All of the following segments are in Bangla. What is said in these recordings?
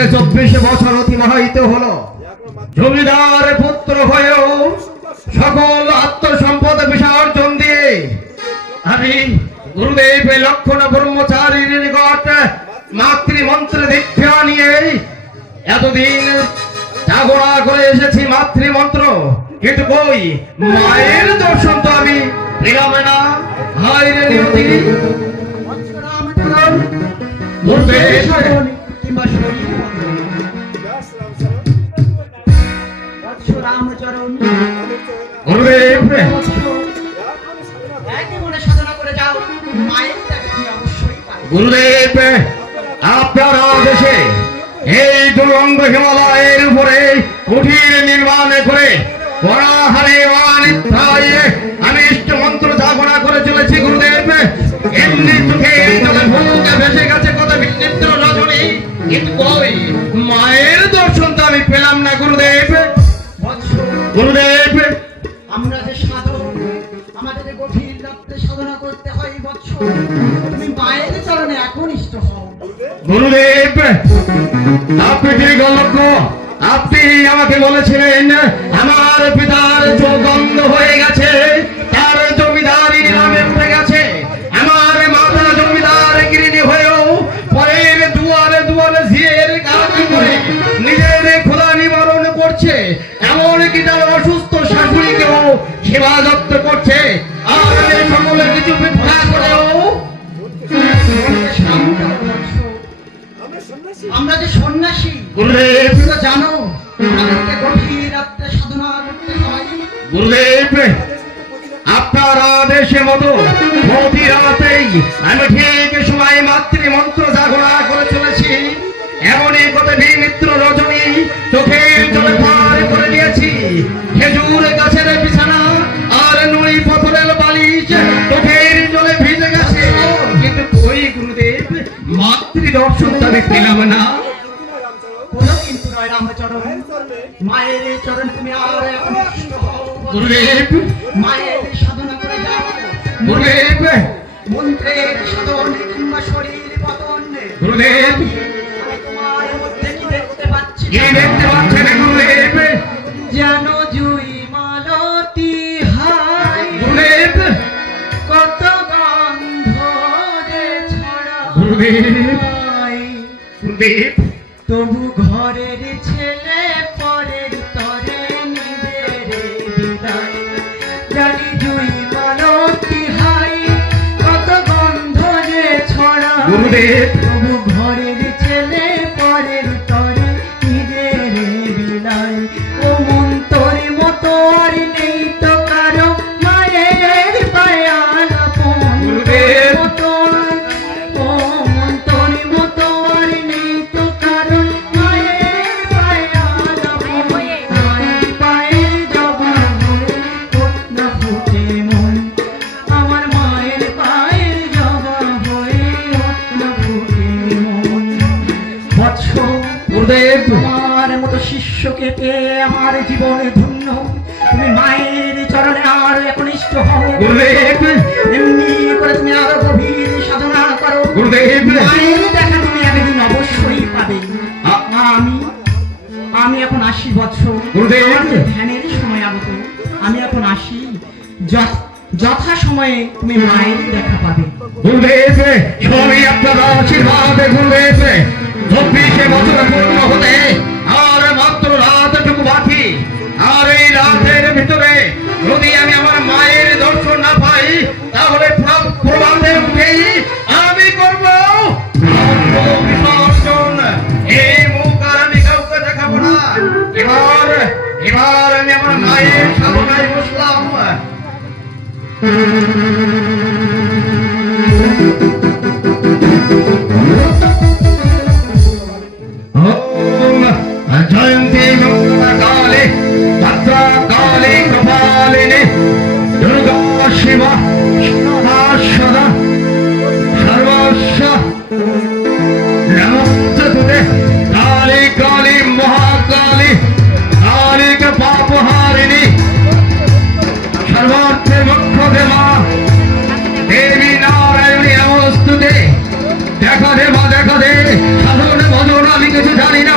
আজকে 24 বছর অতিবাহিত হলো। জমিদার পুত্র হয়েও সকল আত্মসম্পদ বিসর্জন দিয়ে আমি গুরুদেব লক্ষণ ব্রহ্মচারীর নিকট মাতৃমন্ত্র দীক্ষা নিয়ে এতদিন জাগরা করে এসেছি মাতৃমন্ত্র, কিন্তু কই মায়ের দর্শন তো আমি পেলাম না। হায় রে নিয়তি, গুরুদেব আপনার আদেশে এই দুরঙ্গ হিমালয়ের উপরে কুঠির নির্মাণ করে আমি ইষ্ট মন্ত্র জাগরণ করে চলেছি গুরুদেব। এমনি চোখে ভূমিকা ভেসে গেছে কত বিচিত্র রজনী, কিন্তু কই মায়ের দর্শন তো আমি পেলাম না গুরুদেব। গুরুদেব আমরা যে সাধক, আমাদের গভীর রাত্রে সাধনা করতে হয় বৎস, তুমি মায়ের চরণে একনিষ্ঠ হও। গুরুদেব আপনি ঠিক লক্ষ্য, আপনি আমাকে বলেছিলেন আমার পিতার চোখ অন্ধ হয়ে গেছে, তার জমিদারি নামে উঠে গেছে। আমার মাতা জমিদার গৃহিণী হয়েও পরের দুয়ারে দুয়ারে ঝিয়ের কাজ করে নিজের ক্ষুধা নিবারণ করছে, এমনকি তার অসুস্থ শাশুড়িকেও সেবা যত্ন করছে। আর সকলে কিছু বিভা করেও আমরা যে সন্ন্যাসী, গুরুদেব তুমি তো জানো আমাদেরকে গভীর রাত্রে সাধনা করতে হয়। গুরুদেব আপনার আদেশে মতো প্রতি রাতেই আমি ঠিক সময় মাতৃমন্ত্র জাগরণ করে চলেছি। এমনই কত বিমিত্র রজনী চোখের জলে পার করে দিয়েছি। খেজুর গাছের বিছানা আর নুড়ি পাথরের বালিশ চোখের জলে ভিজে গেছে, কিন্তু ওই গুরুদেব মাতৃ দর্শন আমি পেলাম না। কোনো কিন্তু নয় রামচরণ, মায়ের চরণ তুমি আর একনিষ্ঠ হও। গুরুদেব মায়ের সাধনা করে যাও গুরুদেব, মন্ত্রের সাধন কিংবা শরীর পতন। গুরুদেব আমি তোমার মধ্যে কি দেখতে পাচ্ছি? কি দেখতে পাচ্ছেন গুরুদেব? যেন জুই মালতী হাই, গুরুদেব কত গন্ধ যে ছড়া গুরুদেব হয়। গুরুদেব তবু ঘরের ছেলে পরের তরে নিজের বিদায়, জানি জুই মালতী হাই কত গন্ধ যে ছড়া। গুরুদেব তবু ঘরের ছেলে পরের তরে নিজের বিদায়। ও মন তোর মতো আর নেই তো কারো মায়ের পায়াল আপন। গুরুদেব মতো ও মন তোর মতো আর নেই তো কারো মায়ের পায়াল আপন। মায়ের পায়ের জবান হয়ে ওঠ না ফুটে মন, আমার মায়ের পায়ের জবান হয়ে ওঠ না ফুটে মন। বৎস গুরুদেব তোমার মতো শিষ্যকে পেয়ে আমার জীবন ধন্য। তুমি মায়ের চরণে আর একনিষ্ঠ হও গুরুদেব, এমনি করে তুমি আরো গভীর সাধনা করো। গুরুদেব মায়ের দেখা তুমি একদিন অবশ্যই পাবে। আমি এখন আসি বৎস, গুরুদেব। আমার যে ধ্যানের সময় আগত, আমি এখন আসি। যথা সময়ে তুমি মায়ের দেখা পাবে। গুরুদেব সবই আপনার আশীর্বাদ। গুরুদেব 24 বছর পূর্ণ হতে আর মাত্র রাতটুকু বাকি, আর এই রাতের ভিতরে যদি আমি আমার মায়ের দর্শন না পাই তাহলে প্রভাতে উঠেই আমি করব বিসর্জন। এই মুখ আর আমি কাউকে দেখাবো না। এবার আমি আমার মায়ের সাধনায় বসলাম। জয়ন্তী কালে ভদ্রা কালে কপালিনী দুর্গা শিবা সদা সর্বস্ব নমস্তে কালী কালী মহাকালী কালিক পাপহারিণী সর্বার্থের মুখ্য দেবা দেবী নারায়ণী নমস্তুতে। দেখা দে মা দেখা দে, সাধন ভজন আমি কিছু জানি না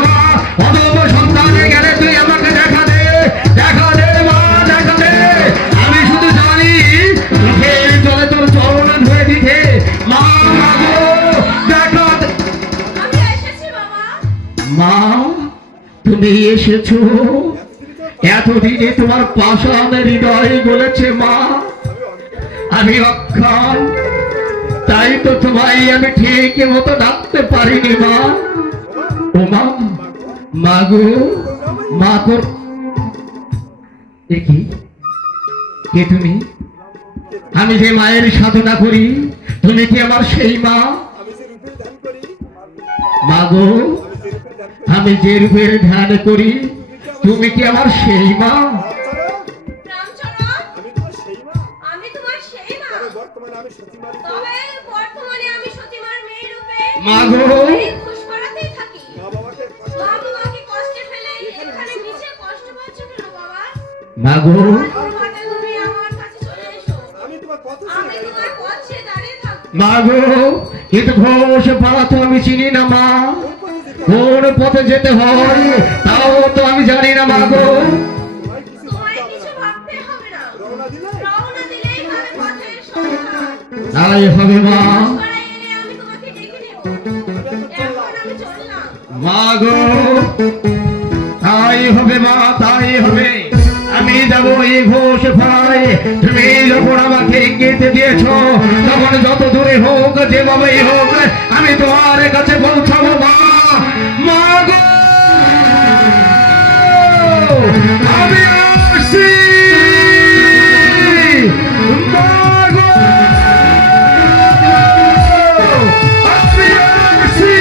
মা তুমি এসেছো, এতদিনে তোমার পাষাণের হৃদয় বলেছে মা আমি অক্ষম, তাই তো তোমায় আমি ঠিক মতো ডাকতে পারিনি মা। ও মা, মা গো, মা তোর কি কে তুমি? আমি যে মায়ের সাধনা করি তুমি কি আমার সেই মা? মা গো, আমি যে রূপের ধ্যান করি তুমি কি আমার সেই মা? রামচরণ, আমি তোমার সেই মা। তবে বর্তমানে আমি সতীমার মেয়ে রূপে মা গো, এই ঘুষপাড়াতেই থাকি। মা বাবাকে কষ্টে ফেলে এখানে নিচে কষ্ট পাচ্ছ কেন বাবা? মা গো, মাতা তুমি আমার কাছে চলে এসো। আমি তোমার পথে দাঁড়িয়ে থাকবো। মা গো, কিন্তু ঘোষ পাড়া তো আমি চিনি না মা, কোন পথে যেতে হয় তাও তো আমি জানি না মা গো। তোমায় কিছু ভাবতে হবে না। রওনা দিলেই হবে পথের সন্ধান। তাই হবে মা। ঘুষপাড়ায় এলে আমি তোমাকে ডেকে নেব। এখন আমি চললাম। মা গো, তাই হবে মা, তাই হবে। আমি যাবো এই ঘোষ পাড়ায়, তুমি যখন আমাকে ইঙ্গিত দিয়েছ তখন যত দূরে হোক যেভাবেই হোক আমি তোমার কাছে পৌঁছাবো মা। মা গো, আমি আসছি মা গো, আমি আসছি।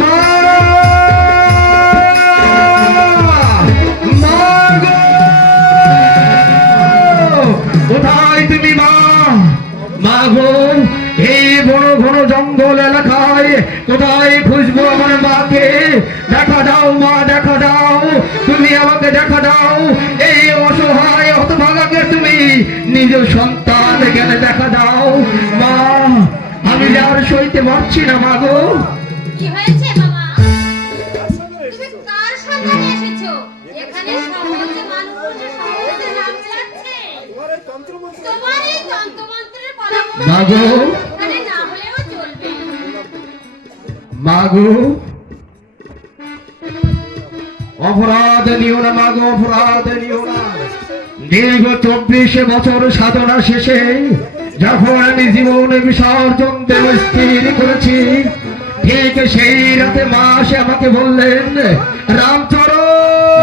মা, মা গো, কোথায় তুমি মা? মা গো, এই বড় ঘন জঙ্গল এলাকায় কোথায় খুঁজবো আমার মাকে? দেখা দাও মা, দেখা দাও, তুমি আমাকে দেখা দাও। এই অসহায় হতভাগাকে তুমি নিজ সন্তান জ্ঞানে দেখা দাও মা, আমি আর সইতে পারছি না মা গো। কি হয়েছে বাবা? তুমি কার সন্ধানে এসেছো? এখানে সহজ মানুষ সহজে নাম চাচ্ছে। তোমার এই তন্ত্রমন্ত্রের পরামর্শ মা গো, এখানে না হলেও চলবে। মা গো, অপরাধ নিও না মা গো, অপরাধ নিও না। দীর্ঘ 24 বছর সাধনা শেষে যখন আমি জীবন বিসর্জন দেব স্থির করেছি, ঠিক সেই রাতে মা এসে আমাকে বললেন রামচরণ,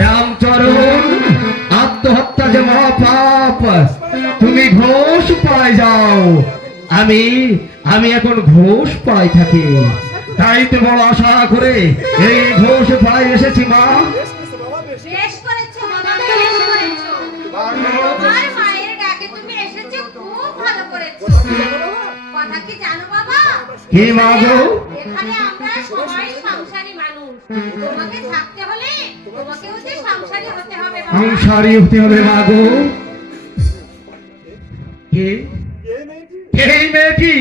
রামচরণ, আত্মহত্যা যে মহাপাপ, তুমি ঘোষ পায় যাও। আমি এখন ঘোষ পাই থাকি, তাই তো বড় আশা করে এই ঘোষ পাই এসেছি মা। বেশ করেছো বাবা, বেশ করেছো। তোমার মায়ের ডাকে তুমি এসেছো, খুব ভালো করেছো। কথা কি জানো বাবা? কি মা গো? এখানে আমরা সবাই সংসারী মানুষ। তোমাকে থাকতে হলে তোমাকেও যে সংসারী হতে হবে বাবা। সংসারী হতে হবে মা গো। কে? এই মেয়েটি,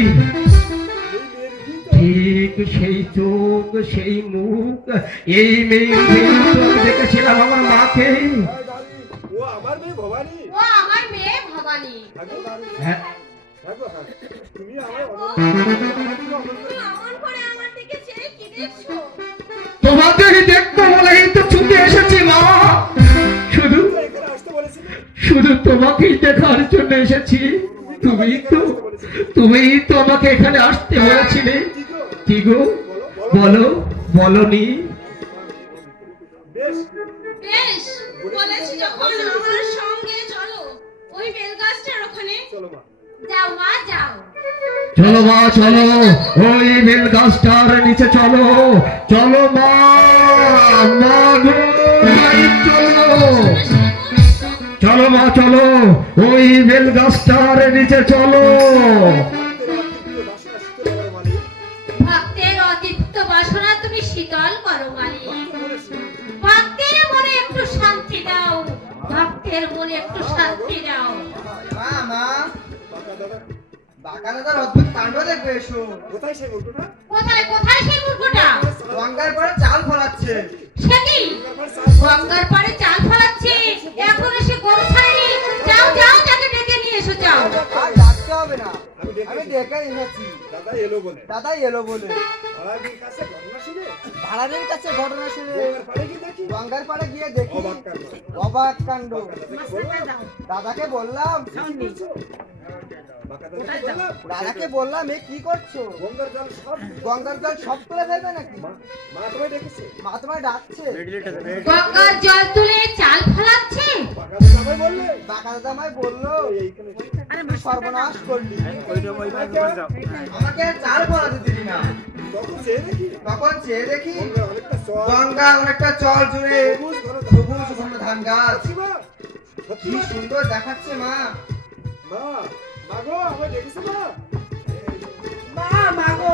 ঠিক সেই চোখ, সেই মুখ, এই মেয়েটি দেখেছিলাম আমার মাকে। ও আমার মেয়ে ভবানী। হ্যাঁ, তুমি অমন করে আমার দিকে চেয়ে কি দেখছো? তোমাকে দেখতে বলেই তো ছুটে এসেছি মা। শুধু তোমাকেই দেখার জন্য এসেছি। তুমি তো আমাকে এখানে আসতে বলেছিলে। কি গো, বলো, বলনি? বেশ বলেছি যখন আমার সঙ্গে চলো ওই বেলগাছটার ওখানে। যাও মা, যাও। চলো মা, চলো, ওই বেল গাছটার নিচে চলো, চলো মা, মা গো, চলো, চলো মা, চলো, ওই বেল গাছটার নিচে চলো। ভক্তের অতিরিক্ত বাসনা তুমি শীতল করো মালিক। ভক্তের মনে একটু শান্তি দাও, ভক্তের মনে একটু শান্তি দাও। বাঁকা দাদার অদ্ভুত কাণ্ড দেখবে এসো। কোথায় সেই মূর্খটা? কোথায় কোথায় সেই মূর্খটা? গঙ্গার পরে চাল ফলাচ্ছে। সে কি গঙ্গার পাড়ে চাল ফলাচ্ছে? এখনো সে গরু ছাড়েনি। যাও যাও তাকে ডেকে নিয়ে এসো যাও। আর ডাকতে হবে না, আমি আমি ডেকে ডেকে এনেছি। দাদা এলো বলে। দাদাই এলো বলে। ভাড়াটির কাছে ঘটনা শুনে ভাড়ারের কাছে ঘটনা শুনে গঙ্গার পাড়ে গিয়ে দেখি গঙ্গার পাড়ে গিয়ে দেখি অবাক কাণ্ড। অবাক কাণ্ড। দাদাকে বললাম, দাদাকে বললাম, কি করছো? বাঁকা দাদাকে বললাম, দাদাকে বললাম এ কি করছো? গঙ্গার জল সব গঙ্গার জল সব তুলে ফেলবে নাকি? মা তোমায় ডেকেছে। মা তোমায় ডাকছে। গঙ্গার জল তুলে চাল ফলাচ্ছে? বাঁকা দাদা আমায় বললে বাঁকা দাদা আমায় বললো এইখানে তুই সর্বনাশ করলি, আমাকে আর চাল ফলাতে দিলি না। তখন চেয়ে দেখি তখন চেয়ে দেখি গঙ্গা অনেকটা চল, গঙ্গা অনেকটা চল জুড়ে সবুজ ঘন ধান। সবুজ ঘন ধান গাছ। সত্যি মা? সত্যি কি মা? সুন্দর দেখাচ্ছে মা। মা, মা গো, আমায় ডেকেছে মা? মা মাগো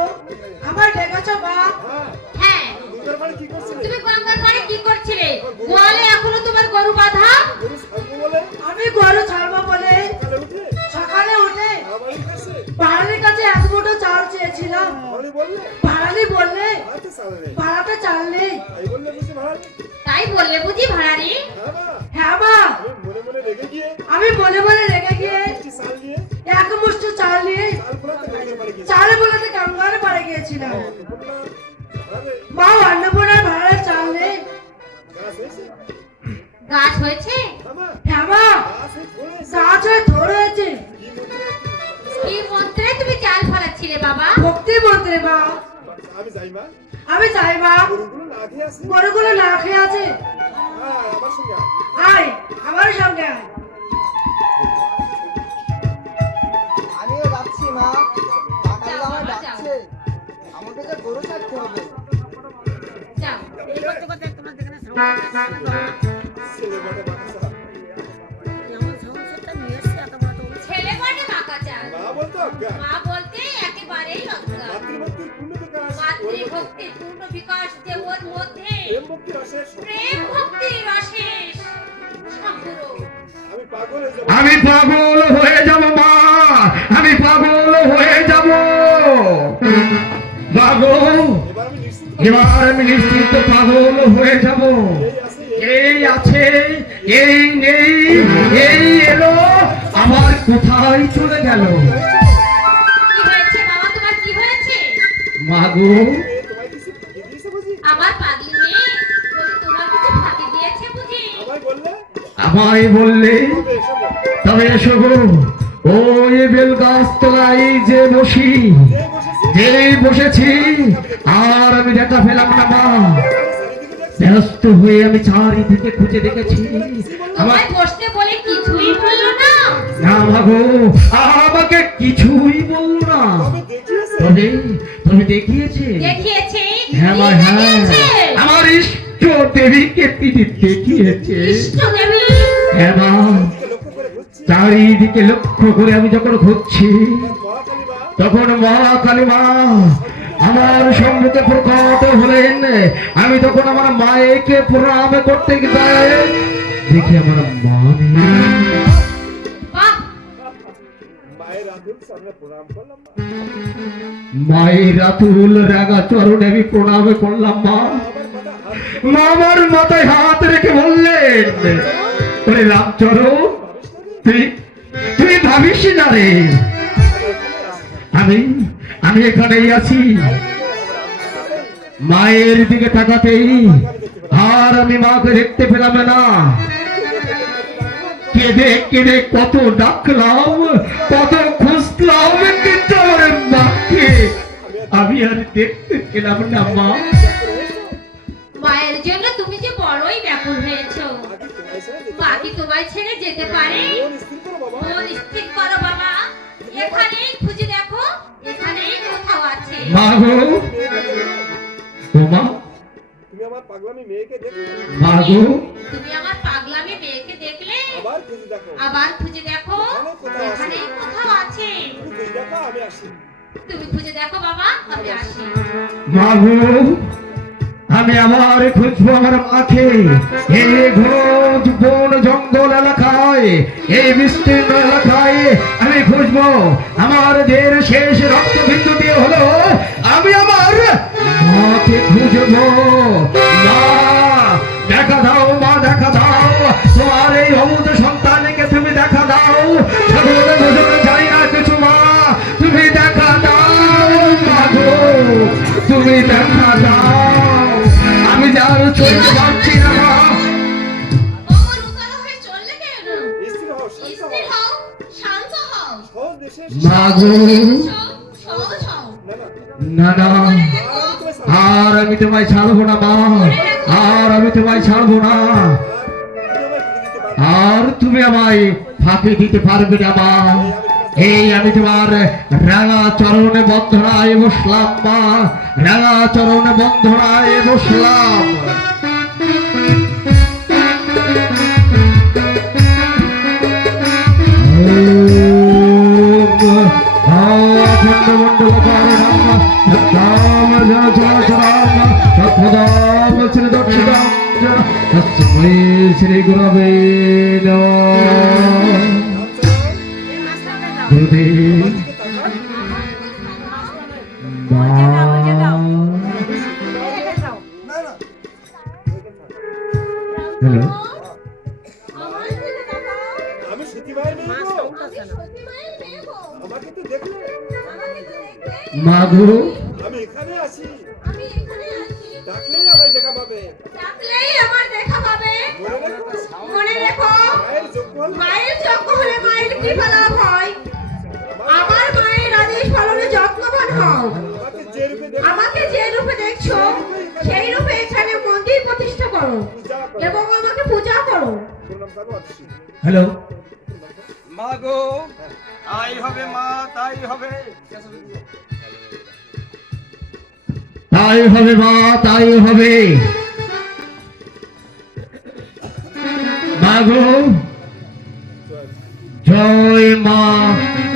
আমার ডেকেছো মা? হ্যাঁ, হ্যাঁ। গঙ্গার পাড়ে কি করছিলে? তুমি গঙ্গার পাড়ে কি করছিলে? গোয়ালে এখনো তোমার গরু বাঁধা? গরু ছাগল বলে আমি গরু ছাড়বো বলে সকালে উঠে সকালে উঠে আমারই কাছে ভাড়ালির কাছে এক মুঠো চাল চেয়েছিলাম। ভাড়ালি বললে ভাড়ালি বললে ভাড়াতে চাল নেই। ভাড়াতে চাল নেই। তাই বললে বুঝি ভাড়ালি? তাই বললে বুঝি ভাড়ারি? হ্যাঁ মা, হ্যাঁ মা, আমি মনে মনে রেগে গিয়ে আমি মনে মনে রেগে গিয়ে মিষ্টি চাল নিয়ে এক মুঠো চাল নিয়ে চাল ফোড়াতে গঙ্গার পাড়ে গিয়েছি। চালে বলাতে গঙ্গার পাড়ে গিয়েছিলাম। বললাম, ভাড়ালে মা অন্নপূর্ণার ভাড়ার চাল নেই। গাছ হয়েছে? গাছ হয়েছে? হ্যাঁ মা, হ্যাঁ মা, গাছ হয়ে ধরেছে। গাছ হয়ে ধরে হয়েছে। কি মন্ত্রে কি মন্ত্রে তুমি চাল ফলাচ্ছিলে বাবা? ভক্তি মন্ত্রে মা। আমি যাই মা, আমি চাই মা, গরুগুলো না খেয়ে আছে। গরুগুলো না খেয়ে আছে। হ্যাঁ, আমার সঙ্গে আয়। আয় আমার সঙ্গে আয়। আমিও যাচ্ছি মা, বাঁকা দাদা আমায় ডাকছে, আমাকে যে গরু ছাড়তে হবে। যাও। ছেলে বড় বাচ্চা। ছেলে বটে বাঁকা চাল। মা বলতো অজ্ঞান। মা বলতে একেবারেই লজ্জা। মাতৃভক্তির পূর্ণ বিকাশ ওর মধ্যে। মাতৃভক্তির পূর্ণ বিকাশ যে ওর মধ্যে, প্রেম ভক্তির অশেষ শক্তি। প্রেম ভক্তির অশেষ সম্পূর্ণ। আমি পাগল হয়ে যাবো। আমি পাগল হয়ে যাব মা, আমি পাগল হয়ে যাব। পাগল, এবার আমি নিশ্চিত এবার আমি নিশ্চিত পাগল হয়ে যাব। এই আছে এই আছে, এই নেই, এই এলো, আবার কোথায় চলে গেল? কি হয়েছে বাবা, তোমার কি হয়েছে? মাগো, তোমায় কিছু ফাঁকি দিয়েছে বুঝি? আমার পাগলি মেয়ে বলি তোমার কিছু ফাঁকি দিয়েছে বুঝি? আমায় বললে আমায় বললে তবে এসো গো। তবে এসো গো। ওই বেল গাছ তলায় যে বসি, যে বসেছি যেই বসেছি, আর আমি দেখা পেলাম না মা। চারিদিকে দেখছি। ব্যস্ত হয়ে আমি চারিদিকে খুঁজে দেখেছি, আমার তোমায় বসতে বলে কিছুই বললো না? না মাগো, আমাকে কিছুই বলল না। তবে দেখিয়েছে। তবে তবে দেখিয়েছে, দেখিয়েছে? হ্যাঁ মা, কি হ্যাঁ, দেখিয়েছে? আমার ইষ্ট দেবীকে তিনি দেখিয়েছে। ইষ্ট দেবী? হ্যাঁ মা, দিকে লক্ষ্য করে ঘুরছি। চারিদিকে লক্ষ্য করে আমি যখন ঘুরছি, মহাকালী মা তখন মা কালী মা আমার সম্মুখে প্রকট হলেন। আমি তখন আমার মায়েকে প্রণাম করতে যাই, দেখি আমার মা নেই। বাহ, মায়ের আদুল সামনে প্রণাম করলাম মা। মায়ের রাতুল রাগা চরণে আমি প্রণাম করলাম মা। আমার কথা হাত মা আমার মাথায় হাত রেখে বললেন, ওরে রামচরণ, তুই তুই ভাবিস না রে, আমি আমি এখানেই আছি। মায়ের দিকে তাকাতেই আর আমি মাকে দেখতে পেলাম না। কেঁদে কেঁদে কত ডাকলাম, কত খুঁজলাম, কিন্তু আমার মাকে আমি আর দেখতে পেলাম না মা। মায়ের জন্য তুমি যে বড়ই ব্যাকুল হয়েছো। বাকি তোমায় ছেড়ে যেতে পারে? মন স্থির করো বাবা। মন স্থির করো বাবা, এখানেই খুঁজে দেখো, এখানেই কোথাও আছে। মা গো, ও মা, তুমি আমার পাগলামি মেয়েকে দেখলে মা গো, তুমি আমার পাগলামি মেয়েকে দেখলে? আবার খুঁজে দেখো। আবার খুঁজে দেখো, এখানেই কোথাও আছে। তুমি খুঁজে দেখো, আমি আসি। তুমি খুঁজে দেখো বাবা, আমি আসি। মা গো, আমি আবার খুঁজবো আমার মাকে। এই ঘন বন জঙ্গল এলাকায়, এই বিস্তীর্ণ এলাকায় আমি খুঁজবো খুঁজবো আমার দেহের শেষ রক্তবিন্দু দিয়ে হলো আমি আমার মাকে খুঁজবো। মা দেখা দাও, মা দেখা দাও, তোমার এই অমুদ সন্তানকে তুমি দেখা দাও। সাধনে ভোজনে চাই না কিছু মা, তুমি দেখা দাও মা গো, তুমি দেখা দাও। আমি যার চলতে পারছি না মা। অমন উতলা হয়ে চললে কেন? স্থির হও, শান্ত স্থির হও। হও, শান্ত হও, সহজ দেশে মা গো, সহজ হও। না না, আর আমি তোমায় ছাড়বো না মা, আর আমি তোমায় ছাড়বো না, আর তুমি আমায় ফাঁকি দিতে পারবে না মা। এই আমি তোমার রাঙা চরণে বন্ধনায় বসলাম মা, রাঙা চরণে বন্ধনায় বসলাম। শ্রী গুরবে গুরুদেব মা হ্যালো আমার দিকে তাকাও। আমি সতী মায়ের মেয়ে গো। আমি সত্যি মায়ের মেয়ে গো। আমাকে তো দেখলে, আমাকে তো দেখতে, মা গো আমি এখানে আছি, আমি এখানে আছি। ডাকলেই আমায় দেখা পাবে। ডাকলেই আমার দেখা পাবে। মনে রেখো, মনে রেখো, মায়ের যোগ্য হলে মায়ের যজ্ঞ হলে মায়ের কৃপা লাভ হয়। আমার মায়ের আদেশ পালনে যত্নবান হও। আমাকে যে রূপে দেখো, আমাকে যে রূপে দেখছো সেই রূপে এখানে মন্দির প্রতিষ্ঠা করো পূজা করো, এবং আমাকে পূজা করো। প্রণাম করো আসছি। হ্যালো মা গো, তাই হবে মা, তাই হবে। তাই হবে মা, তাই হবে মা গো। জয় মা,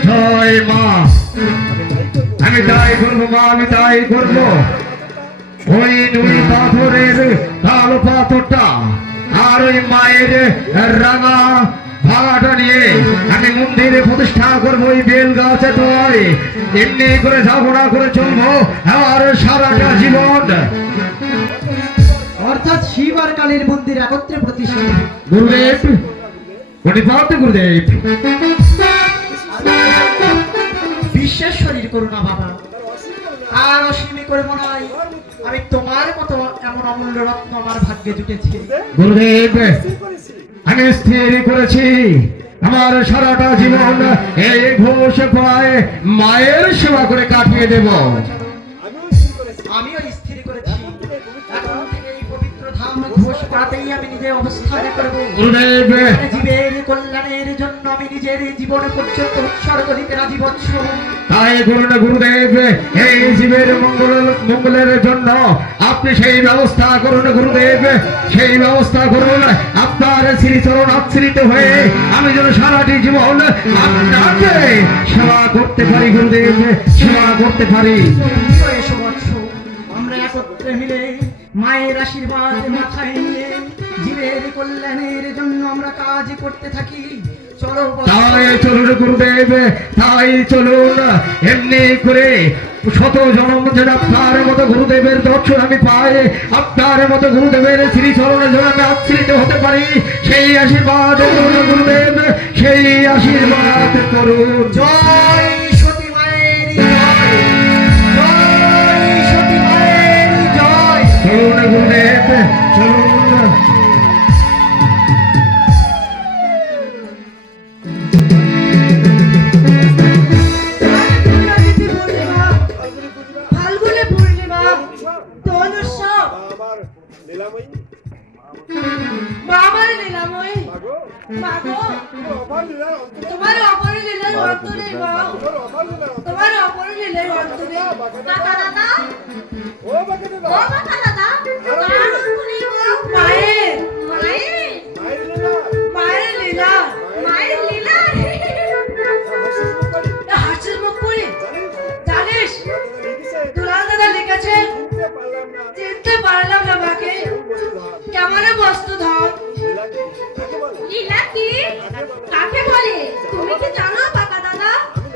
জয় মা। আমি তাই করবো মা, আমি তাই করবো। ওই নুই পাথরের কালো পাথরটা আর ওই মায়ের রাঙা ভাড়াটা নিয়ে আমি মন্দিরে প্রতিষ্ঠা করবো। ওই বেল গাছে নয়, এমনি করে যাবো না করে চলবো আর সারাটা জীবন। অর্থাৎ শিব আর কালীর মন্দির একত্রে প্রতিষ্ঠা। গুরুদেব, প্রণিপাত গুরুদেব। বিশ্বেশ্বরীর করুণা বাবা, আর অসীমী করবো নাই। আমি তোমার মতো এমন অমূল্য রত্ন আমার ভাগ্যে জুটেছে। গুরুদেব, স্থির করেছি, আমি স্থির করেছি আমার সারাটা জীবন এই ঘোষ পায় মায়ের সেবা করে কাটিয়ে দেব। আমিও স্থির করেছি। আমিও স্থির করেছি, এখন থেকে এই পবিত্র ধাম ঘোষ পাতেই আমি নিজে অবস্থান করবো। গুরুদেব, জীবের কল্যাণের জন্য আমি নিজের জীবন পর্যন্ত উৎসর্গ দিতে রাজি বৎস। তাই করুন গুরুদেব, এই জীবের মঙ্গলের জন্য আপনি সেই ব্যবস্থা করুন গুরুদেব, সেই ব্যবস্থা করুন। আপনার শ্রীচরণ আশ্রিত হয়ে আমি যেন সারাটি জীবন আপনাকে সেবা করতে পারি গুরুদেব, সেবা করতে পারি। তুমিও এসো বৎস, আমরা একত্রে মিলে মায়ের আশীর্বাদ মাথায় নিয়ে জীবের কল্যাণের জন্য আমরা কাজ করতে থাকি। চলো বৎস। তাই চলুন গুরুদেব, তাই চলুন। এমনি করে শত জনম যেন আপনার মতো গুরুদেবের দর্শন আমি পাই, আপনার মতো গুরুদেবের শ্রীচরণে যেন আমি আশ্রিত হতে পারি, সেই আশীর্বাদ করুন গুরুদেব, সেই আশীর্বাদ করুন। জয় সতী মায়ের জয়, জয় সতী মায়ের জয়। চলুন গুরুদেব, চলুন। ফাল্গুনী পূর্ণিমা, ফাল্গুনে পূর্ণিমা, উৎসব, তনুৎসব, মা আমার লীলাময়ী, মা আমার লীলাময়ী। মা গো, মা গো, তোমার অপার লীলার অন্তরে, তোমার অপর লীলার অন্তরে মা, তোমার অপার লীলার অন্তরে, তোমার অপর লীলার অন্তরে। কাকা দাদা, ও বাকে ও দাদা, কাকা দাদা, কার অন্তরে গো? মায়ের, মায়ের, মায়ের লীলা, মায়ের লীলা। মায়ের লীলা। হাসিস মুখ করি, হাসির মুখ করে জানিস, জানিস তোমার দাদা লিখেছে, দুলাল দাদা লিখেছে, চিনতে পারলাম না, চিনতে পারলাম না মাকে। বন্ধুধর, কেমন বস্তুধর, লীলা কি, কাকে বলে? লীলা কি? কাকে বলে? তুমি কি জানো কাকা দাদা? আমি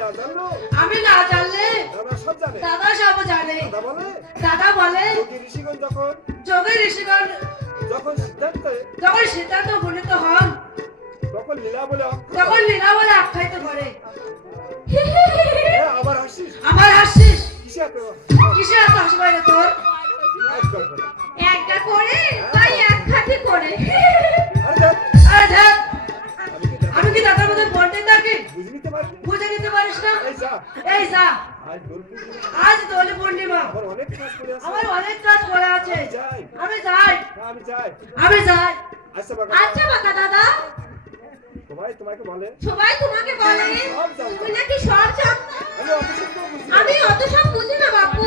দাদা বলে দাদা বলে যোগী ঋষিগণ যোগী ঋষিগণ যখন সিদ্ধান্ত উপনীত হন তখন লীলা বলে অক্ষর। তখন লীলা বলে আখ্যায়িত করে। হ্যাঁ, আবার হাসিস আবার হাসছিস, কিসে এত কিসে এত হাসি পাইলে তোর? একদম না। একটা করে তাই এক খাতি করে। আরে দেখ, আরে দেখ, আমি কি আমি কি দাদার মধ্যে পণ্ডিত নাকি? বুঝে নিতে পারবি? বুঝে নিতে পারিস না? এই যা, এই যা, আজ দোলপুর আজ দোলে পূর্ণিমা, আমার অনেক কাজ করে আছে। আমার অনেক কাজ পড়ে আছে। যাই, আমি যাই, হ্যাঁ, আমি যাই। আমি যাই। আচ্ছা বাবা, আচ্ছা বাকা দাদা, সবাই তোমাকে বলে সবাই তোমাকে বলে তুমি নাকি সব জানো। আমি অত সত্য বুঝি না। আমি অত সব বুঝি না বাপু।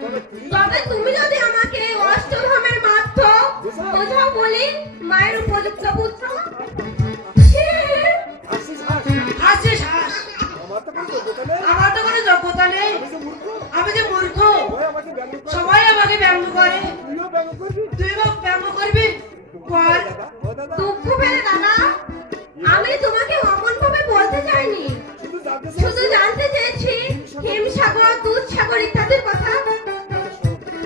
তবে তুই তবে তুমি যদি আমাকে অষ্টধামের মাত্র বোঝাও বলি মায়ের উপযুক্ত বুঝছো। হাসিস হাস, হাসছিস হাস, আমার তো কোনো যোগ্যতা নেই। আমার তো কোনো যোগ্যতা নেই, আমি যে মূর্খ, আমি যে মূর্খ, সবাই আমাকে ব্যঙ্গ করে। সবাই আমাকে ব্যঙ্গ করে। তুইও ব্যঙ্গ করবি? তুইও ব্যঙ্গ করবি? কর। দাদা, ও দাদা, দুঃখ পেলে দাদা, আমি তোমাকে অমন ভাবে বলতে চাইনি, শুধু জানতে শুধু জানতে চেয়েছি হিমসাগর দুধসাগর ইত্যাদির কথা।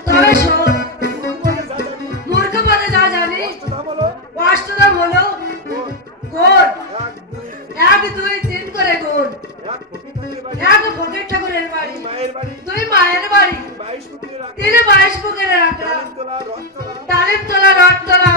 তবে শোন, বলে যা জানি। মূর্খ বলে যা জানি, দাম হলো অষ্টধাম হলো গোল, গোল, 1 2 1 2 3 করে গোল। 1 কোটি ঠাকুরের বাড়ি, এক ফকির ঠাকুরের বাড়ি, মায়ের বাড়ি, 2 মায়ের বাড়ি, 22 কোটির আগে, 3 22 পুকুরের আটা, তালিমতলা, রথতলা, ডালিমতলা, রথতলা,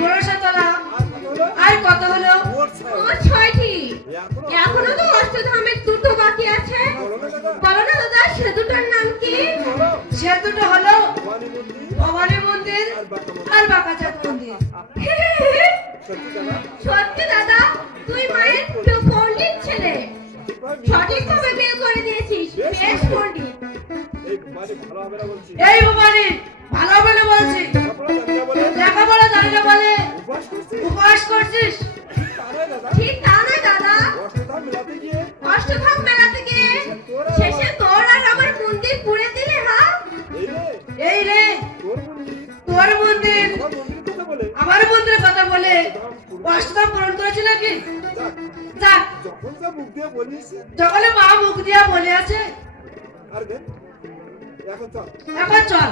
বরসাতলা, আর কত হলো? আর কত হলো? মোট ছয়। ও ছয়টি। এখনো এখনো তো অষ্টধামের দুটো বাকি আছে। বলো না দাদা, বলো না দাদা সে দুটোর নাম কি? বলো। সে দুটো হলো ভবানী মন্দির ভবানী মন্দির আর বাঁকা মন্দির। আর বাঁকাচাঁদ মন্দির। সত্যি দাদা, সত্যি দাদা, তুই মায়ের প্রিয় পণ্ডিত ছেলে, ঠিকভাবে সঠিকভাবে বিয়ে করে দিয়েছিস, বেশ পণ্ডিত। এই ভবানী ভালো হবে না বলছি। এই ভবানী ভালো বলে বলছি, লেখাপড়া জানি না বলে লেখাপড়া জানি না বলে উপবাস করছি। উপবাস করছিস। তা নয় দাদা, ঠিক তা নয় দাদা, অষ্টধাম মেলাতে গিয়ে অষ্টধাম মেলাতে গিয়ে শেষে তোর আর আমার মন্দির পুড়ে দিলে। হ্যাঁ এই রে, এই রে, তোর মন্দির, তোর মন্দির আমার মন্দিরের কথা বলে আমার মন্দিরের কথা বলে অষ্টধাম পুরো- অষ্টধাম পূরণ করেছে নাকি? যাক, যাক, যখন যা মুখ দিয়ে বলিস, যখন মা মুখ দিয়া বলে আছে, আর দেখ, এখন চল, এখন চল,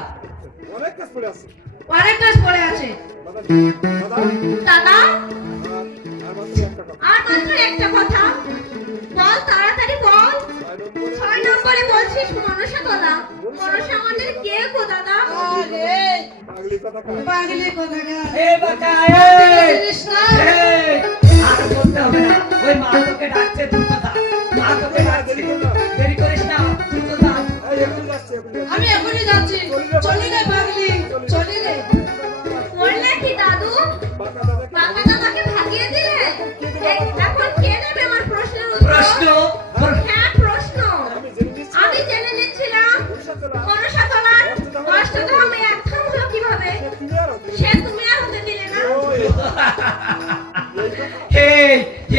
অনেক কাজ পড়ে আছে। অনেক কাজ পড়ে আছে। দাদা, দাদা, দাদা, আর মাত্র একটা কথা। আর মাত্র একটা কথা বল, তাড়াতাড়ি বল। 6 নম্বরে বলছিস মনসা তোলা। মনসা আমাদের কে গো দাদা? আরে পাগলি কথা কয়। পাগলি কোথাকার, এ বাঁকা, জানিস না? আর বলতে হবে না। ওই মা তোকে ডাকছে, দ্রুত যা। মা তোকে ডাকছে, দেরি করিস না, দ্রুত যা। এই এখনই যাচ্ছে, এখনই যাচ্ছে। আমি এখনই যাচ্ছি। চলি রে পাগলি, চলি রে। বললে কি দাদু? বাঁকা দাদাকে বাবা দাদাকে ভাগিয়ে দিলে? এখন কে নেবে আমার প্রশ্নের উত্তর? প্রশ্ন হ্যাঁ, প্রশ্ন। আমি জেনে নিচ্ছি। আমি জেনে নিচ্ছিলাম বর্ষা চলা, মনসা তোলার অষ্টধামে এক থাম হলো কিভাবে? তুমি আর হতে সে তুমি আর হতে দিলে না। ও, এই কথা।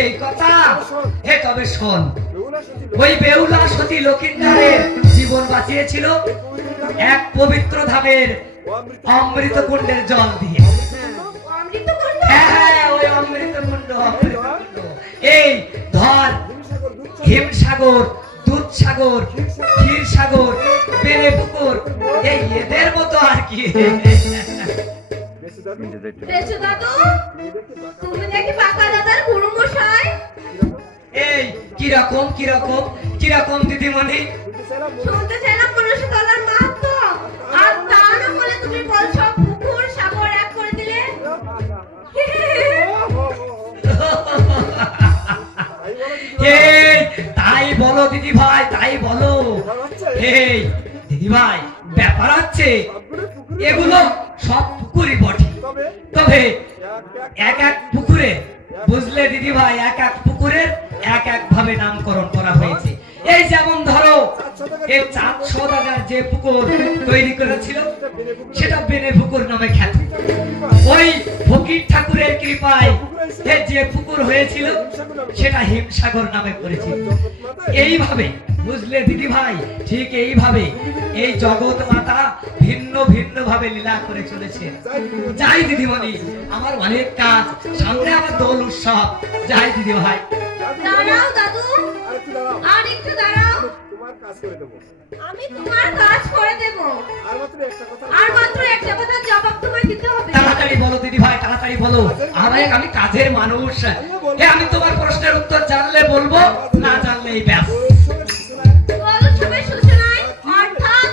এই কথা হে, তবে শোন, বেহুলা সতী ওই বেহুলা সতী লক্ষিন্দারের জীবন বাঁচিয়েছিল এক পবিত্র ধামের অমৃত কুণ্ডের জল দিয়ে। অমৃত কুণ্ড? হ্যাঁ, ওই অমৃত কুণ্ড, এই ধর হিমসাগর, দুধসাগর, ক্ষীরসাগর, বেলে পুকুর, এই এদের মতো আর কি। বেচু দাদু, তুমি দেখি বাঁকা দাদার গুরু মশাই। এই কিরকম কিরকম কিরকম দিদিমণি? শুনতে চাইলাম মনসা তোলার মাহাত্ম্য, আর তা না বলে তুমি বলছো পুকুর সাগর এক করে দিলে। এই তাই বলো দিদি ভাই, তাই বলো। এই দিদি ভাই, ব্যাপার হচ্ছে এগুলো সব পুকুরই বটে, তবে এক এক পুকুরে, বুঝলে দিদি ভাই, এক এক পুকুরের এক এক ভাবে নামকরণ করা হয়েছে। এই যেমন ধরো, এই 4 সওদাগর যে পুকুর তৈরি করেছিল সেটা বেনে পুকুর নামে খ্যাত। ওই ফকির ঠাকুরের কৃপায় এর যে পুকুর হয়েছিল সেটা হিমসাগর নামে করেছিল। এইভাবে, বুঝলে দিদি ভাই, ঠিক এইভাবে এই জগৎ মাতা ভিন্ন ভিন্ন ভাবে লীলা করে চলেছে। যাই দিদিমণি, আমার অনেক কাজ, সামনে আমার দোল উৎসব। যাই দিদি ভাই। দাঁড়াও দাদু, আর একটু দাঁড়াও। তোমার তোমার কাজ করে দেবো। আমি তোমার কাজ করে দেব। আর মাত্র একটা কথা। আর মাত্র একটা কথার জবাব তোমায় দিতে হবে। তাড়াতাড়ি বলো দিদি ভাই, তাড়াতাড়ি বলো। আমি কাজের মানুষ। আমি তোমার প্রশ্নের উত্তর জানলে বলবো, না জানলেই ব্যাস। পরিশ্রমের সূচনায় কলুষের সূচনায় অর্থাৎ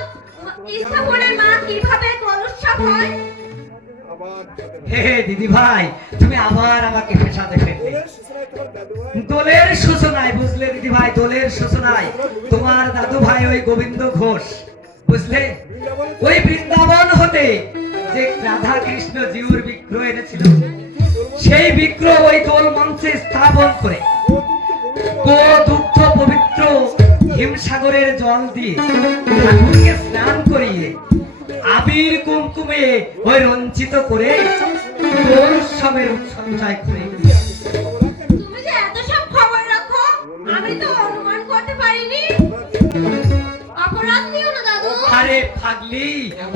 স্থাপনের মা কিভাবে কলুষব হয়? আবার হে দিদি ভাই, তুমি আবার আমাকে ফেসাতে ফেললে। দোলের সূচনায় তোমার দাদু ভাই দোলের সূচনায়, বুঝলে দিদি ভাই, দোলের সূচনায় তোমার দাদু ভাই ওই গোবিন্দ ঘোষ, বুঝলে, বৃন্দাবনে ওই বৃন্দাবন হতে যে রাধা কৃষ্ণ জিউর বিগ্রহ এনেছিল, সেই বিগ্রহ ওই দোল মঞ্চে স্থাপন করে গোদুগ্ধ পবিত্র দুগ্ধ পবিত্র হিমসাগরের জল দিয়ে ঠাকুরকে স্নান করিয়ে আবির কুমকুমে ওই রঞ্জিত করে দোল উৎসবের সঞ্চয় করে। তুমি যে এত সব খবর রাখো, আমি তো অনুমান করতে পারিনি। অপরাধ নিও না দাদু। আরে পাগলি,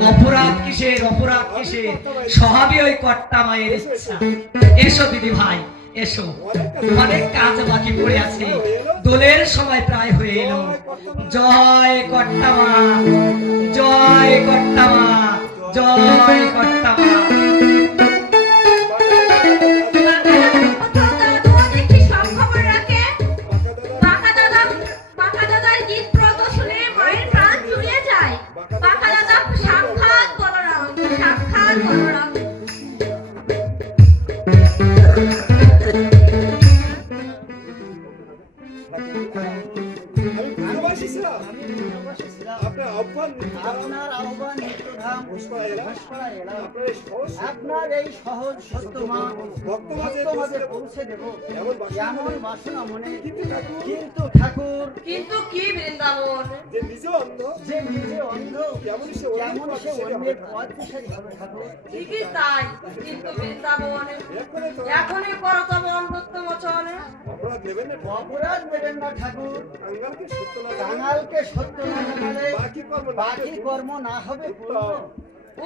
অপরাধ কিসের, অপরাধ কিসের, সবই ওই কর্তা মায়ের ইচ্ছা। এসো দিদি ভাই, এসো, অনেক কাজ বাকি পড়ে আছে। দোলের সময় প্রায় হয়ে এলো। জয় কর্তা মা, জয় কর্তা মা, জয় কর্তা মা। দাদু দেখি সব খবর রাখে। বাঁকা দাদার গীত প্রদর্শনে মায়ের প্রাণ জুড়িয়ে যায়। বাঁকা দাদা সাক্ষাৎ বলরাম, সাক্ষাৎ বলরাম। আমি ভালোবাসি ছিলাম। আপনার আহ্বান আপনার আহ্বান নিত্যধাম ঘোষপাড়া এলাম। ঘোষপাড়া এলাম। আপনার এই সহজ আপনার এই সহজ সত্য মা ভক্তমাঝে ভক্তমাঝে পৌঁছে দেব এমন বাসনা এমন বাসনা মনে। কিন্তু ঠাকুর কিন্তু ঠাকুর কিন্তু কি বৃন্দাবন, যে নিজে অন্ধ যে নিজে অন্ধ কেমন সে কেমন সে অন্যের পথ দিশারি হবে ঠাকুর। ঠিকই তাই, কিন্তু বৃন্দাবন এক্ষণে তো এখনই করো তব অন্ধত্ব মোচন। অপরাধ নেবেন না ঠাকুর। অপরাধ দেবেন না ঠাকুর। কাঙ্গালকে সত্য না জানালে কাঙালকে সত্য না জানালে বাকি কর্ম না বাকি হবে। কর্ম না হবে পূর্ণ।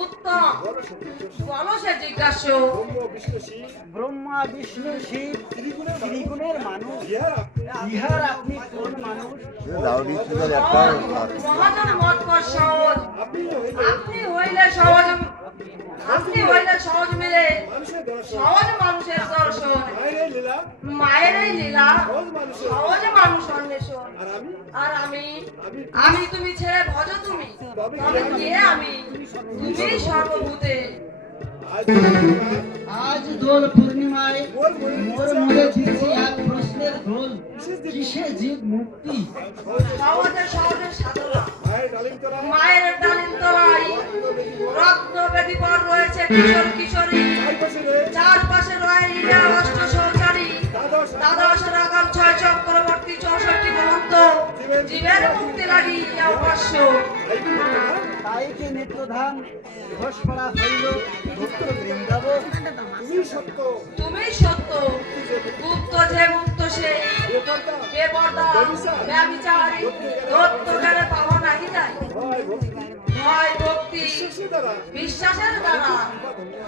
উত্তম, বড় সত্য। বলো সে জিজ্ঞাসা। ব্রহ্ম বিষ্ণু শিব ব্রহ্মা বিষ্ণু শিব ত্রিগুণের ত্রিগুণের মানুষ। ইহার আপনি ইহার আপনি কোন মানুষ? মহাজন মত কর সহজ, আপনি হইলে আপনি হইলে সহজ, আপনি হইলে সহজ মিলে মানুষের দর্শন সহজ মানুষের দর্শন। মায়ের এই লীলা মায়ের এই লীলা সহজ মানুষের সহজ মানুষ অন্বেষণ। আর আমি আর আমি আমি আমি তুমি ছেড়ে ভজ তুমি, তবে কে আমি? তুমি সর্বভূতে। আজ আজ দোল পূর্ণিমায় মোর মনে মোর মনে দিচ্ছি এক প্রশ্নের দোল। কিসে জীব মুক্তি? সহজে সহজে সাধনা। মায়ের ডালিম তোরা মায়ের ডালিম তলায় রত্ন বেদি পর রয়েছে কিশোর কিশোরী। চারপাশে রয়ে লীলা অষ্ট সহচারী। দ্বাদশ রাগাম ছয় চক্রবর্তী 64 মহন্ত। জীবের মুক্তি লাগি অবশ্য। তাই কি নিত্যধাম ঘোষপাড়া হইল ভক্ত বৃন্দাবন। তুমি সত্য তুমি সত্য, গুপ্ত যে মুক্ত সে, বেপরদা বেপরদা ব্যভিচারী, দত্ত জ্ঞানে পাওয়া নাহি যায়। ভয় ভক্তি ভয় ভক্তি বিশ্বাসের দ্বারা বিশ্বাসের দ্বারা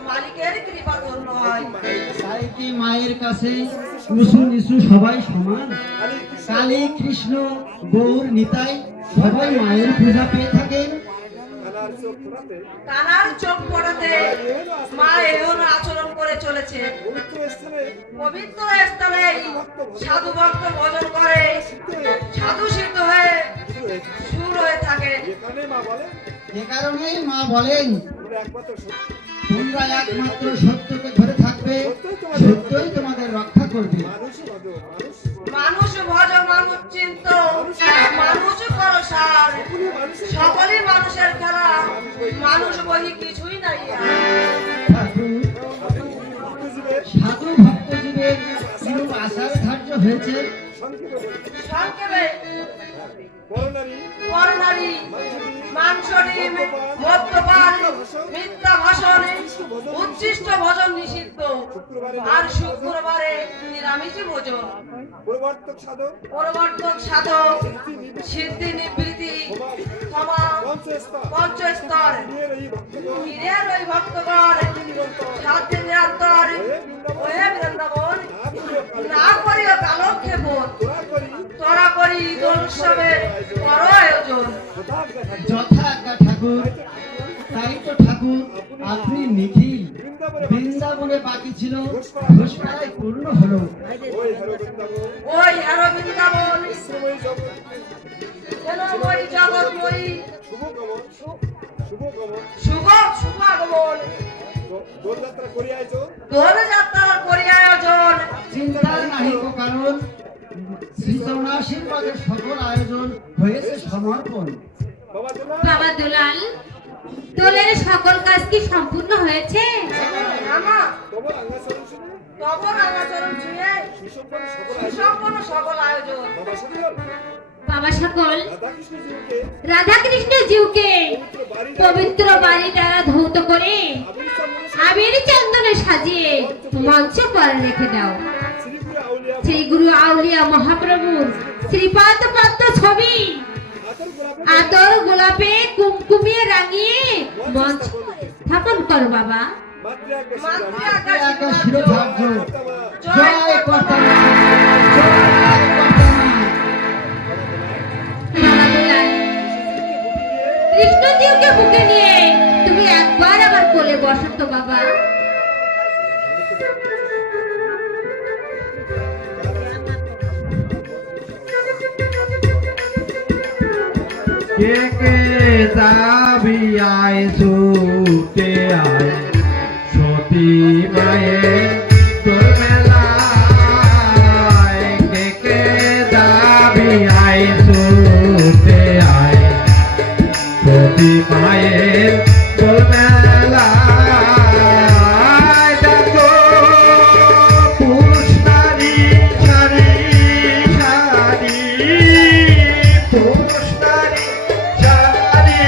মালিকের কৃপা ধন্য হয়। তাই কি মায়ের কাছে উঁচু নিচু সবাই সমান। আলী কৃষ্ণ কালী কৃষ্ণ গৌর নিতাই সবাই মায়ের পূজা পেয়ে থাকেন। কানার চোখ ফোরাতে কানার চোখ পড়াতে মা এমন আচরণ করে চলেছে। পবিত্র স্থানে পবিত্র স্থানে সাধু ভক্ত ভজন করে সাধু সিদ্ধ হয়ে সুর হয়ে থাকে। এখানে মা বলে এ কারণেই মা বলেন তোমরা একমাত্র সত্য তোমরা একমাত্র সত্যকে ধরে থাকবে, সত্যই তোমাদের রক্ষা করবে। মানুষই ভালো মানুষ মানুষ ভজ মানুষ চিন্ত মানুষ করো সার। সকলে মানুষের সকলই মানুষের খেলা, মানুষ বহি কিছুই নাই। ঠাকুর ভক্তজীবের সাধু ভক্তজীবের কিরূপ আচার ধার্য হয়েছে সংক্ষেপে বলি সংক্ষেপে বরনারী পরনারী, মাংস ডিম, মদ্যপান, মিথ্যা ভাষণ, উচ্ছিষ্ট ভোজন নিষিদ্ধ। আর শুক্রবারে নিরামিষ ভোজন। প্রবর্তক সাধক পরবর্তক সাধক, সিদ্ধি নিবৃত্তি, ক্ষমা, পঞ্চস্তর পঞ্চস্তর, নিয়ে এই ভক্তগণ হীরের ওই ভক্তগণ, সাত দিন নিরন্তর হয়ে বৃন্দাবন না করিও কালক্ষেপণ। দোয়া করি তোরা করি দোল উৎসবে করো যথা আজ্ঞা ঠাকুর। তাই তো ঠাকুর, আপনি নিখিল বৃন্দাবনে বাকি ছিল, ঘোষপাড়ায় পূর্ণ হলো। ওই হ্যারো বৃন্দাবন ওই হারো বৃন্দাবন বিশ্বময়ী জগৎ জনময়ী জগৎময়ী শুভগমন শুভগমন শুভ শুভ আগমন দোলযাত্রা করিয়া আইছো দোলযাত্রা করি আয়োজন চিন্তার নাহি কো কারণ, শ্রীচরণ আশীর্বাদে সকল আয়োজন হয়েছে সমর্পণ। বাবা দোলা বাবা দুলাল, দোলের সকল কাজ কি সম্পূর্ণ হয়েছে? আমা তোমার আঙ্গা চরণ শুনে তব রাঙাচরণ ছুঁয়ে সুসম্পন্ন সকল আয়োজন সম্পূর্ণ সকল আয়োজন বাবা সকল বাবা সকল রাধাকৃষ্ণ জিউকে রাধা কৃষ্ণ জিউকে পবিত্র বাড়ি পবিত্র বাড়ি দ্বারা ধৌত করে আবির চন্দন আবির চন্দনে সাজিয়ে মঞ্চ পরে রেখে দাও। শ্রীপুরে আউলিয়া শ্রী গুরু আউলিয়া মহাপ্রভুর শ্রীপাদ পদ্ম ছবি আতর গোলাপে আতর গোলাপে কুমকুমিয়ে রাঙিয়ে মঞ্চ স্থাপন করো বাবা। মাতৃ মাতৃ আকাশ আজ্ঞা আকাশ শিরোধার্য। জয় জয় কর্তা মা, জয় কর্তা মা। বাবা দুলাল, কৃষ্ণজিউকে বুকে নিয়ে তুমি একবার আমার কোলে বসো তো বাবা। কে কে যাবি আয় ছুটে আয় সতী মায়ের তোর মেলায়। কে কে যাবি আয় ছুটে আয় সতী মায়ের তোর মেলায়। দেখো পুরুষ নারী সারি সারি, পুরুষ নারী সারি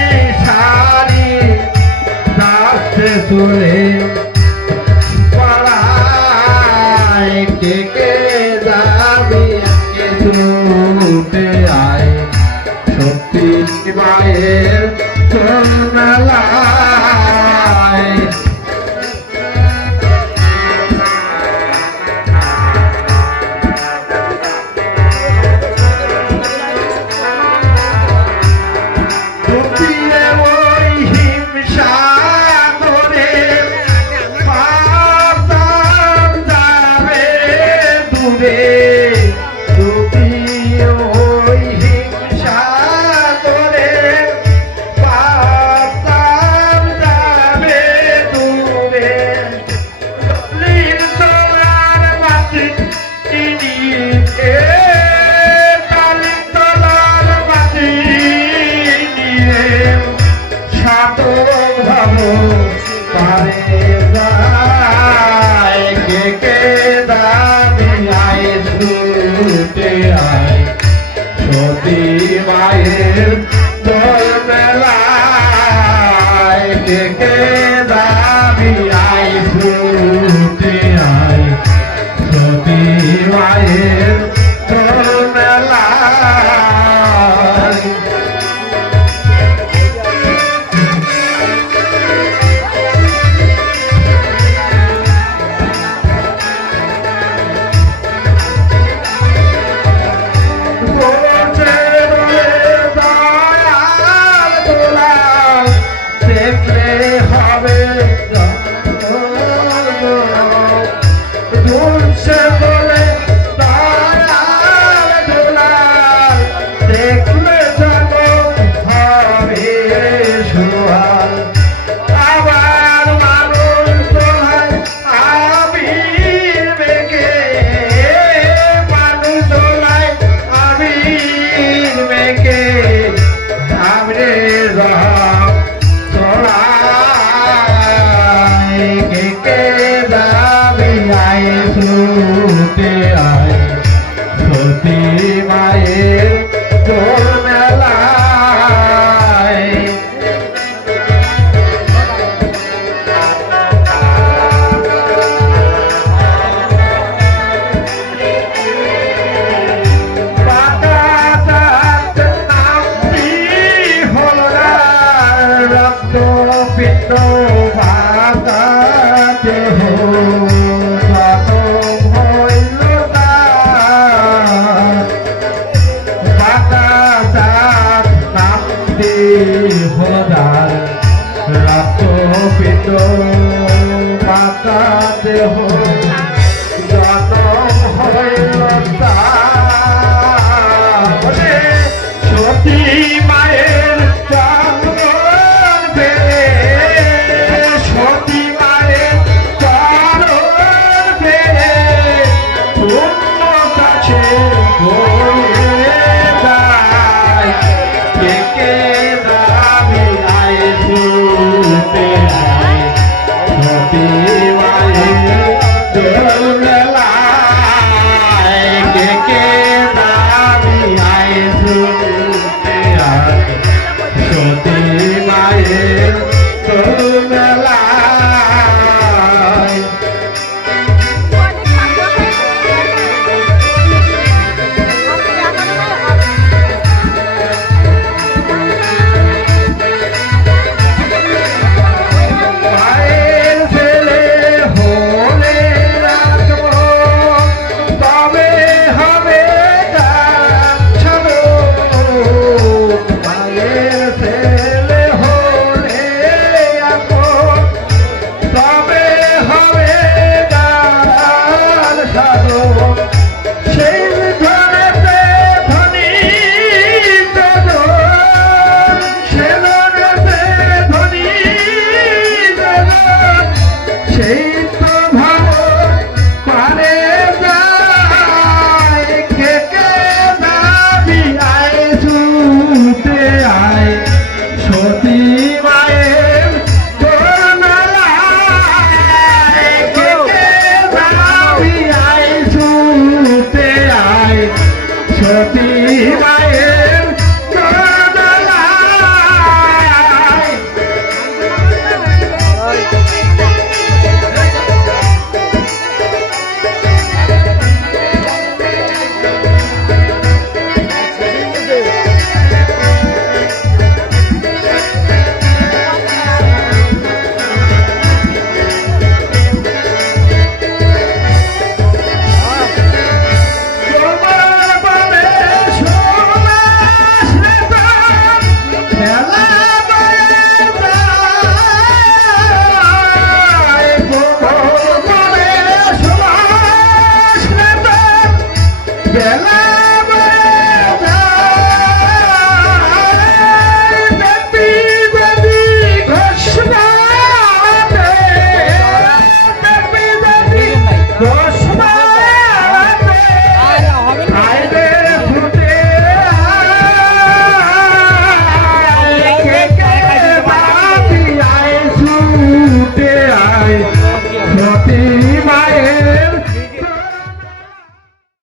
সারি নাচতে চলে পাড়ায়। কে কে যাবি আগে ছুটে আয় সত্যি মায়ের তোর মেলায়। ডুবিয়ে ওই হিংসা করে পাতাম যাবে দূরে। ডুবিয়ে ওই হিংসা করে পাতাম যাবে দূরে। লীল তোলার মাটি নিয়ে কালি তোলার মাটি নিয়ে সাতর ভাব পারে যায়। কে কে দাবি আয় ছুটে আয় সতী মায়ের দোল মেলায়। কে কে দাবি আয় ছুটে আয় সতী মায়ের দোল মেলায়।